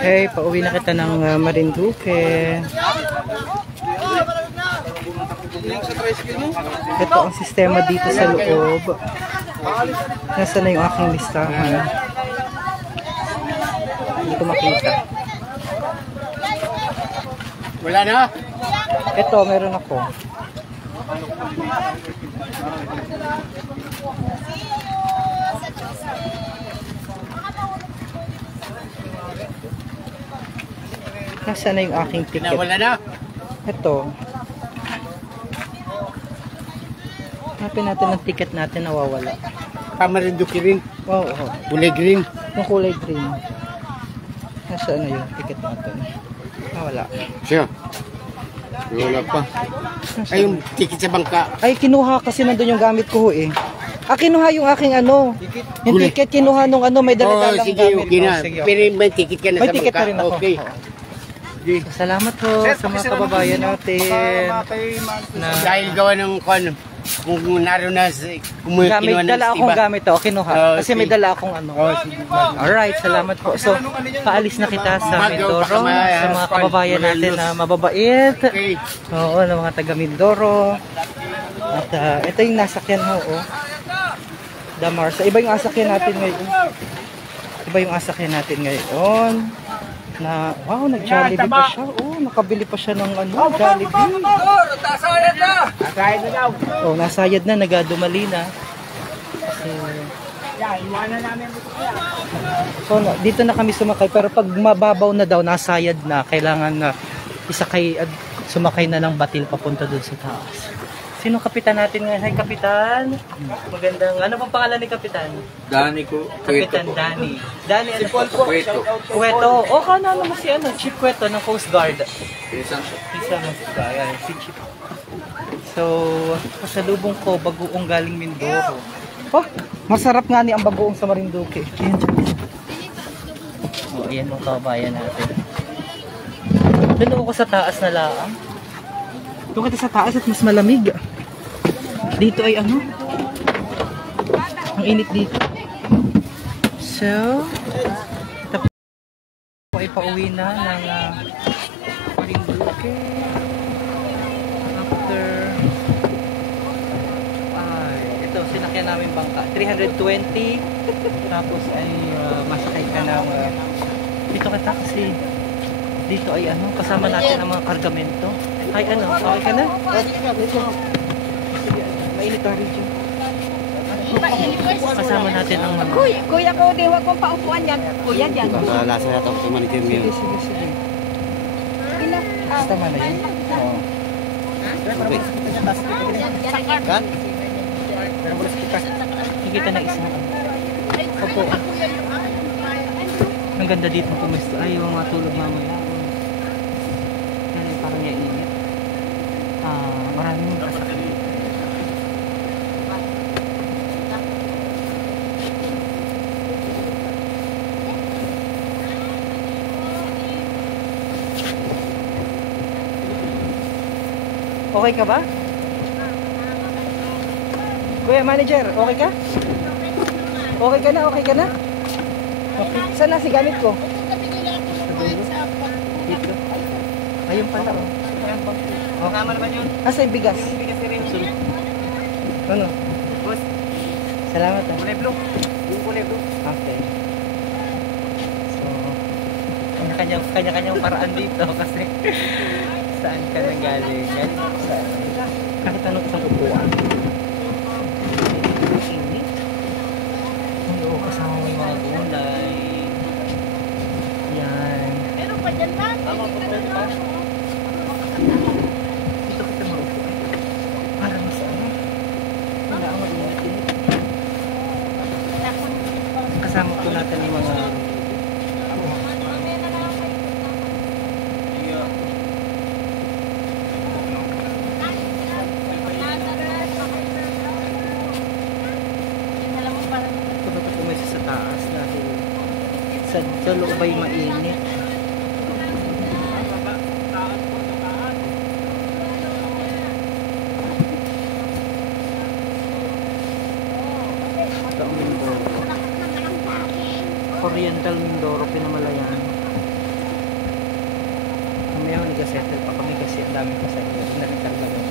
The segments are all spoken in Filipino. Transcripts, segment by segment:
Hey, pauwi na kita ng Marinduque. Ito ang sistema dito sa loob. Nasaan na yung aking listahan? Hindi ko makita. Wala na? Ito, meron ako. Nasaan na yung aking ticket? Wala na? Ito. Hanapin natin ang ticket natin, nawawala. Marinduque rin. Oo. Kulay green. Yung kulay green. Nasaan na yung ticket natin? Wala. Siya. Wala pa. Ay, yung ticket sa bangka. Ay, kinuha kasi nandun yung gamit ko eh. Kinuha yung aking ano. Yung ticket kinuha nung ano, may dala-dalang sige, gamit. Okay na. Sige, pero may ticket ka na may sa ticket bangka. na rin ako. Okay. Salamat po sa mga kababayan natin. Dahil gawa ng kung naroon na kinuha ng dala akong gamit to, kinuha. Kasi may dala akong ano. Alright, salamat po. So, paalis na kita sa Mindoro, sa mga kababayan natin na mababait. Oo, ng mga taga Mindoro. At ito yung nasakyan ho, Damar. So, iba yung asakyan natin ngayon. Na, wow, nag-Jollibee pa siya. Nakabili pa siya ng Jollibee. Nasayad na! Nasayad na daw. Nasayad na, nagadumali na. Kasi, so, dito na kami sumakay. Pero pag mababaw na daw, nasayad na. Kailangan na sumakay na ng batil papunta dun sa taas. Sino kapitan natin ngayon? Hi, Kapitan. Magandang, ano pang pangalan ni Kapitan? Dani ko. Kapitan Dani. Dani, ano po? Cueto. Cueto. Kanano mo si Chief Cueto ng Coast Guard. Isang Ayan, si Chief. So, pasalubong ko, bagoong galing Mindoro. Masarap nga ni ang bagoong sa Marinduque. Ayan mga kabayan natin. Doon ako sa taas na laang. Doon kita sa taas at mas malamig. Dito ay ang init dito. So, tapos ako ay pauwi na ng Marinduque. After ito, sinakyan namin bangka. 320. Tapos ay masakay ka ng dito kita kasi dito ay kasama natin ang mga kargamento. Ay okay ka na? Mainit ang region. Kasama natin ang mga... Kuya ko, di wag kong paupuan yan. Kuya dyan. Lasa na ito sa manitin ngayon. Sige. Basta man na yun. Kan? Nakikita na isa. Opo. Ang ganda dito ng pumisto. Ay, yung mga tulog mamaya. Parang niya init. Maraming kasakit. Okay ka ba? Kuya manager, okay ka? Okay ka na? Okay. Saan na si gamit ko? Dito. Ayun pala Tama naman yun. Asa yung bigas? Yung bigas rin. Ano? Boss. Salamat Kulay blue. Yung kulay blue. Okay. So, kanya-kanyang paraan dito kasi saan ka nang galing? Kahit anong isang upuan. Init. Kasama mo yung mga gulay. Yan. Meron pa dyan man. Tama po pa. Dito kita maupo. Para mas wala ang mag-init. Kasama po natin yung mga sa taas dahil sa loob ay mainit. Ito ang Mindoro. Oriental Mindoro, Pinamalayan. magsasettle pa kami kasi ang daming pasahero. Hindi na rin talaga yun.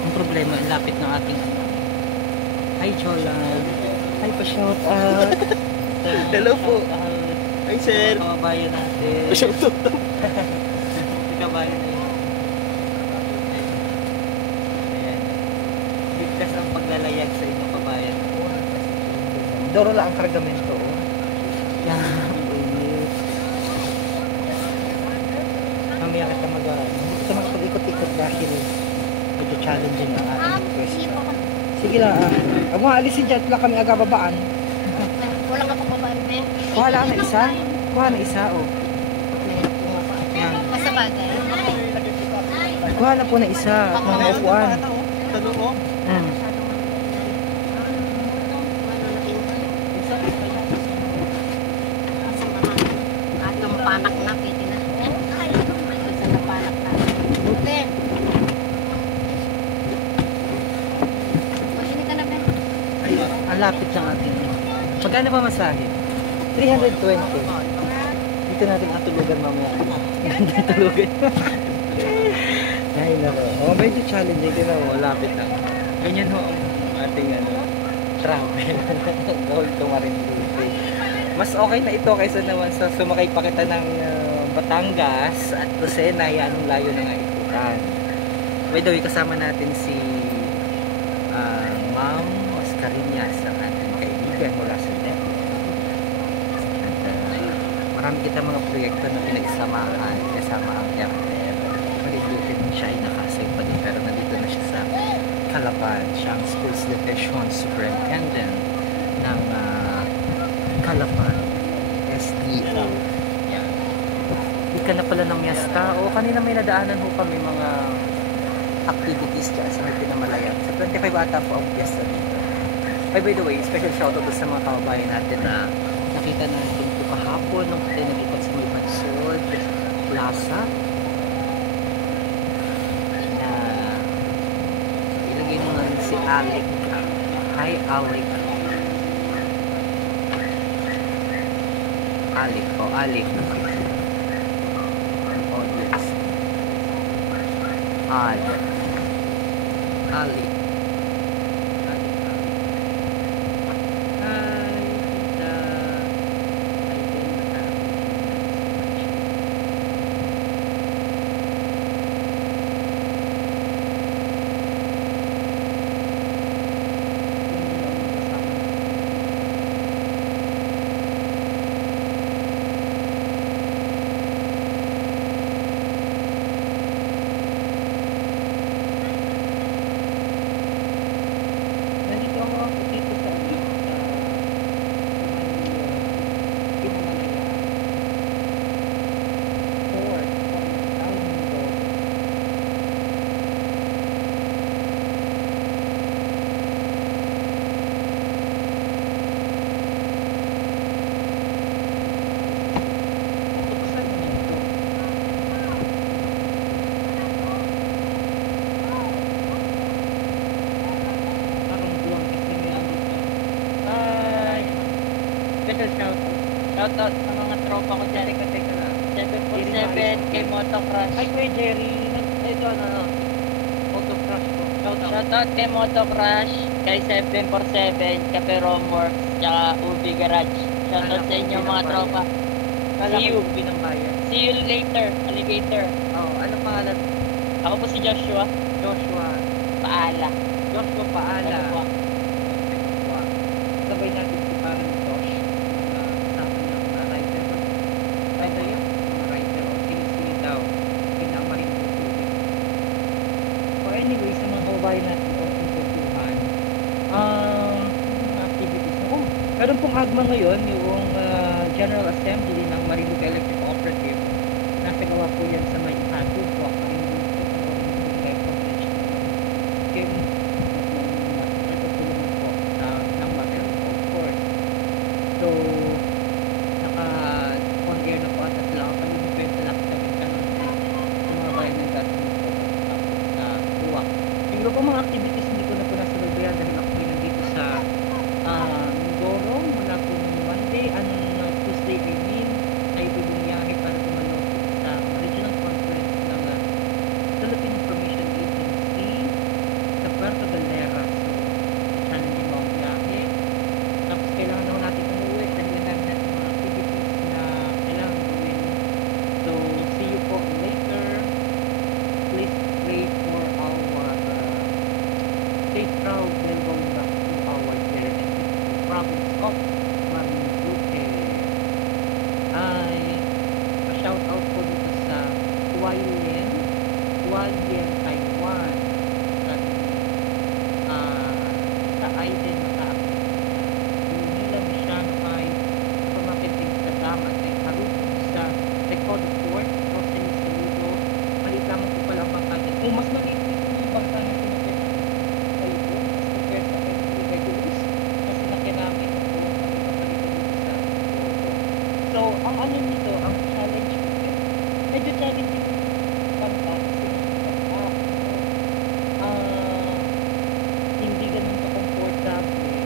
Ang problema, ang lapit ng ating hi Chola. Hi pa shout out. Hello po. Hi sir. Kababayan natin. Shout out. Kababayan na yun. Ayan. Bigkas ang paglalayag sa inyong kabayan. Doro lang ang kargamento. Yan. Mamaya kita hindi kita makapag-ikot-ikot dahil medyo challenging ang ating request. Sige lang. Ang mga alisin dyan, wala kami agababaan. Wala ka pababaan, be. Kuha lang na isa. Kuha na isa, oh. Yan. Masabagay. Kuha na po na isa. Mga upuan. Tanong ko. Atong panak na, pwede na. Sa napanak na. Buti. Pwede ka na, be. Ang lapit lang ating. Magkano ba masahe? 320. Dito natin atulugan mamaya. Ganda tulugan. Ay, nako. Oh, medyo challenging din ako. Lapit lang. Ganyan ho ang ating travel. Going to Marinduque. Mas okay na ito kaysa naman sa sumakay pa kita ng Batangas at Lucena. Yan ang layo ng ikutan. By the way, kasama natin si Ma'am Mascarinas, ang ating kaibigan mula sa NEP. At marami kita mga proyekto na pinagsamahan kasama ang NEP. Marinduque din siya ay nakasay pa din pero nandito na siya sa Calapan. Siya ang Schools Division Superintendent ng Calapan SDO. Yan. Hindi ka na pala ng Miasta. O kanina may nadaanan ho kami mga activities dyan sa may Pinamalayan. Sa 25 ata po ang fiesta dito. Ay, by the way, special shoutout sa mga kababayan natin na nakita natin ito kahapon nung tayo nag-ikot sa may Bansod Plaza na ilagay mo nga si Alec. Hi Alec. Alec o Alec. Audience. Alec. Ali. Shoutout sa mga tropa ko dyan. 747 kay Motocross. Ay, Kuya Jerry. Ito, Motocross ko. Shoutout kay Motocross, kay 747, kay Romworks, tsaka Ubi Garage. Shoutout sa inyo mga tropa. See you. See you later, alligator. Oh, ano pangalan? Ako po si Joshua. Joshua. Paala. Joshua Paala. Ano po? Sabay natin si Parang Josh. Kasama niya mga rider. Rider yun? Mga rider. O, tingin-tingin daw. Pinamarinduque. So anyway, sa mga kababayan natin o pintutuhan, activities na. Oh, meron pong agma ngayon yung General Assembly ng Marinduque Electric Cooperative. Nasa gawa po yan sa may Ihatub po. So, naka-on-air na po at lang kami ni Pwede lang kami kanon sa mga bayan ng gas tapos na buwak. Yung iba po mga activities hindi ko na po nasa Lagbayan dahil ako po nandito sa Mindoro mula po ng Monday, Tuesday province of Marinduque. Ay shout out po dito sa Hualien Taiwan. Sa Aiden Nilang Misyano ay pumapiting sa damat ay harupin sa Record Fort, Rosalie Saludo. Maliit lamang po pala ang bangka dyan. Kung mas maliit dito yung bangka na sinapit kayo po, mas compared sa MV Regulus, mas sinaki namin po kami kapalito dito sa Borgo. So, ang ano nito, ang challenge ko, medyo challenging yung bangka kasi hindi ganun ka-comfortable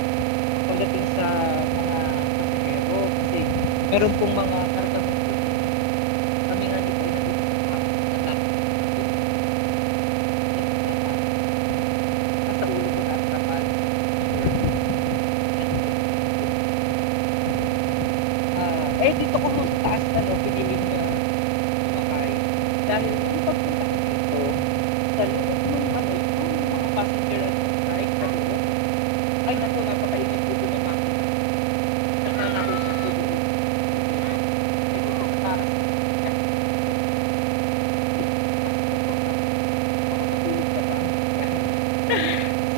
pagdating sa mga pasahero kasi meron pong mga karga kami nga dito ay nasa ulo ko na kapal dito ko sa taas piniling niya sumakay dahil yung pagpunta ko dito sa loob ng yung mga passenger right sa loob ay naku napakaingin po doon ng makina saka nausap ko doon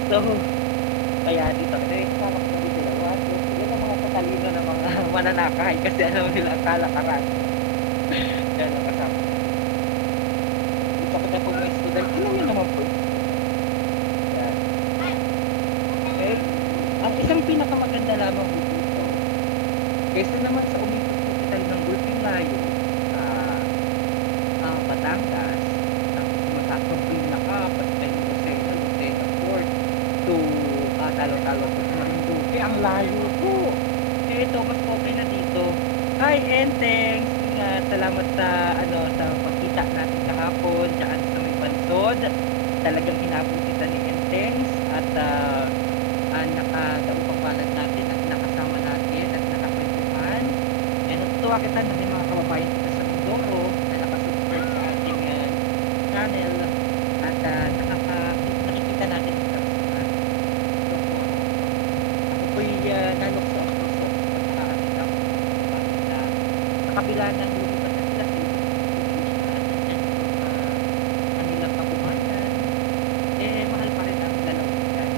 so kaya dito sama ko dito dalawa so yan ang mga katalino ng mga mananakay kasi alam nila ang kalakaran yan ang kasama dito ko na po mga student ano yun naman po yan okay ang isang pinakamaganda lamang dito kaysa naman sa umikot po tayo ng gulping layo sa Batangas matatong pinakapat tayo Lucena Port to talo-talo po sa Marinduque ang layo po ito mas okay na dito hi and thanks salamat sa sa pagkita natin kahapon dyan sa may bansod talagang hinabot kita ni Entengs at nakadaupang banat natin at nakasama natin at nakakwentuhan and natutuwa kita na may mga kababayan kita sa Mindoro na nakasubscribe sa ating channel at nakikita natin yung personal ako po'y nanukso sa kabila ng lumipat na sila sa kanilang kabuhayan mahal pa rin ang dalawang yan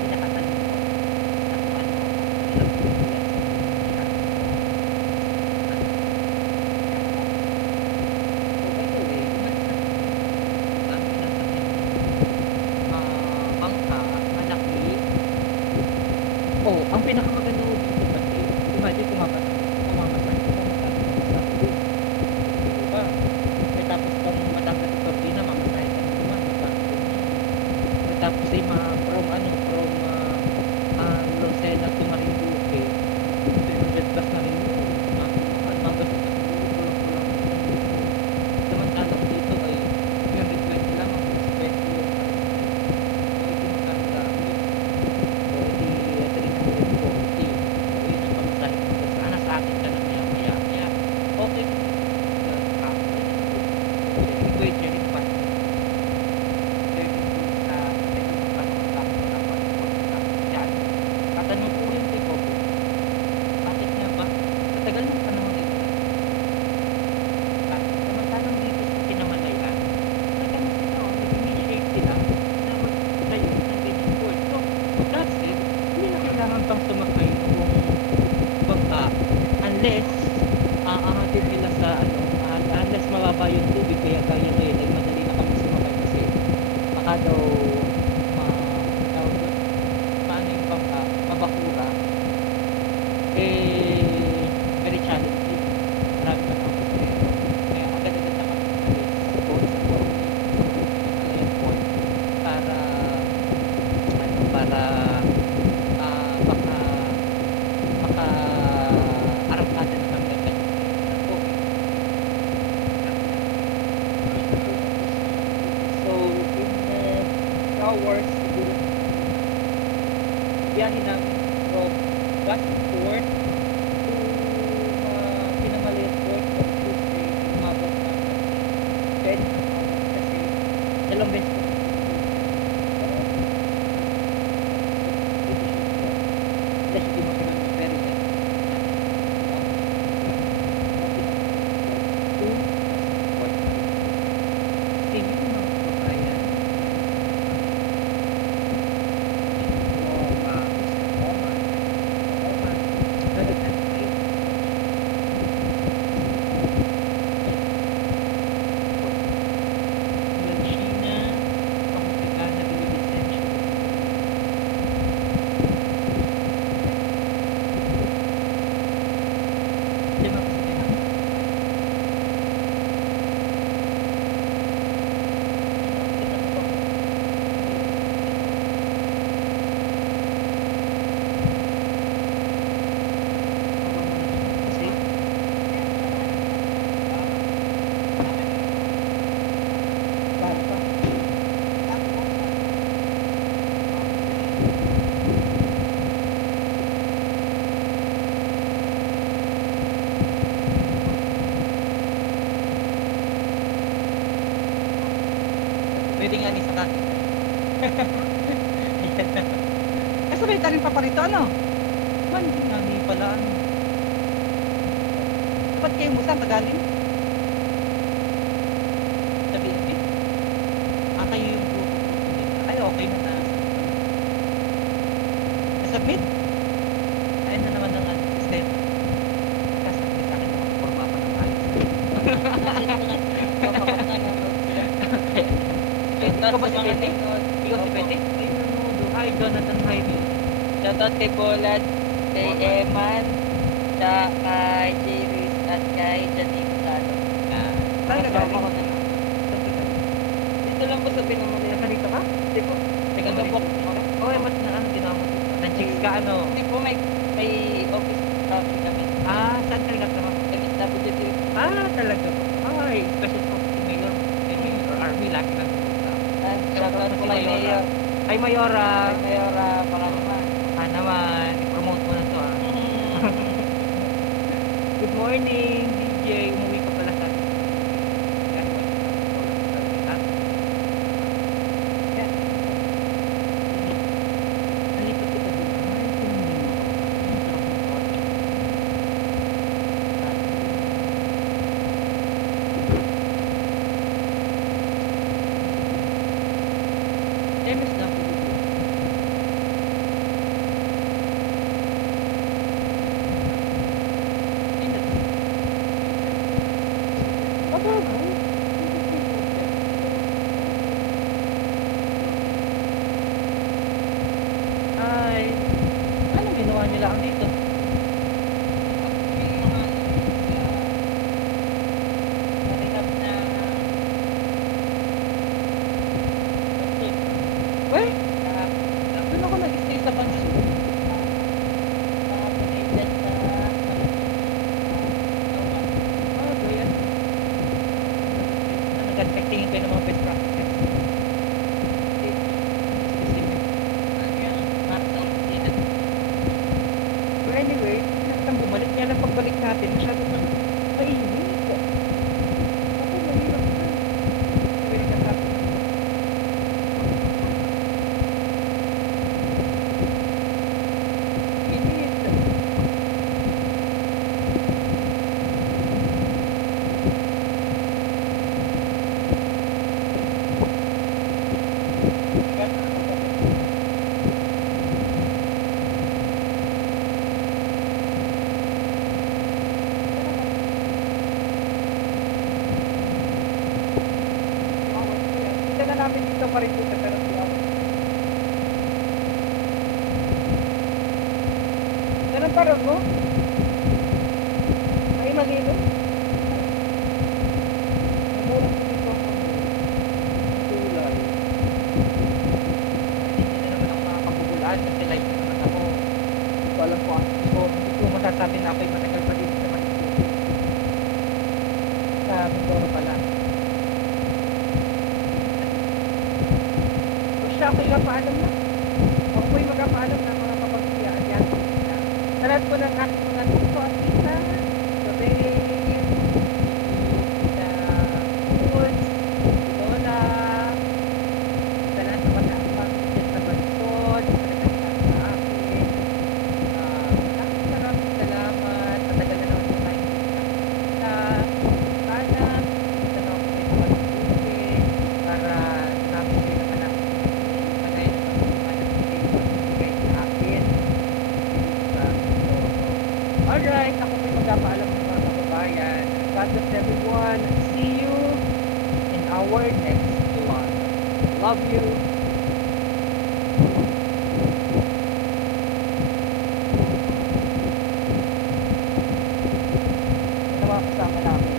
pinakatanong ko na kung ano kanilang pinagbiyan so by the way umalis na bangka malaki ang pinakamaganda ko dito kasi imagine kung mamamasay ko tapos kung Batangas ito na mamasahe ka naman tapos ay from Lucena to Marinduque 300 plus na rin yun magastos na siguro samantalang dito ay 320 lang ang respect yung so ito magkano so hindi 340 so yun ang pamasahe ko sana sa akin ka na maya okay wait yan ito pa katanong po rin ko bakit nga ba sa tagal ng panahon ito samantalang dito sa Kinamalayan nagtanong sila nag-initiate sila na mag-tayo ng ganyan port so that's it hindi na kailangan pang sumakay ng bangka unless ahatid nila sa unless mababa yung tubig kaya gaya ngayon ay madali na kami sumakay kasi baka daw paano yung bangka mabakura very challenging marami pa ng pasahero kaya agad-agad na kami umalis sa port Malayan Port para arangkada na kami agad so in 2 hours siguro biyahe namin from Gaston Port to Kinamalayan Port on Tuesday umabot na 10 hours kasi dalawang beses ko kasi hindi mo Pwede nga ni sa katin. Kasi may tarin pa rito, ano? Man, hindi nga ni pala, ano? Dapat kayo mo saan, Tagalin? Sa BNP? Kayo yung grupo nila. Ay, okay na na. Nasubmit? Ayun na naman ang system. Kasabit sa akin mga forma pa ng ayos. Ikaw ba si Pete? Ikaw si Pete? Ay, nanudo. Hi, Jonathan Hyde. Shoutout kay Bolad, kay Eman, kay Jerry, at kay Janine Salo. Saan ka galing? Ako na lang. Dito lang po sa Pinamuli. Nakarito ka? Hindi po. Teka mo po. Oh, mas na ano ginawa mo dito? Nag-chicks ka ano? Hindi po, may office traffic kami. Ah, saan ka nagtatrabaho? MSWD. Talaga po. Ay, special force si Mayor. Mayor Army, lagi lang pumunta. Shoutout po kay Mayor. Ay, Mayora. Kay Mayora, baka naman. Naman, i-promote mo na to ah. Good morning, DJ. Umuwi ka pala sa atin. Nalipat kita dun. MSW. Ay, anong ginawa nila ang dito? Well, doon ako nag-stay sa Bansu. Ganyan. Nag-checking kayo ng mga best practices. But anyway, nang bumalik niya ng pagbalik natin, masyado na mainit. Ako, mahirap na. Pwede ka sa atin. Init. Kita na namin dito pa rin dito pero di ako. Ganun pa rin mo? Ay, magilo? Namulat dito ako. Tulay. Hindi na naman ako makakapugulaan kasi live na naman ako. Hindi ko alam kung ano. Hindi ko masasabi na ako'y matagal pa dito sa Manila. Sa Mindoro pala. Siya ako'y kapaalam na. Ako'y magkapaalam na mga kapag-iyaan yan. Salat ko ng aking mga tuto at kita. Gabi. Kita. Woods. Lola. Sa lahat ng mga pamilya sa Bansod. Sa akin. Maraming salamat. Matagal na naman po tayo kita. Sana. Kita na ako kayo sa pag-ibig. Para namin kayo naman alright, ako may magpapaalam ng mga kababayan. God bless everyone. See you in our next vlog. Love you. Ito mga kasama namin.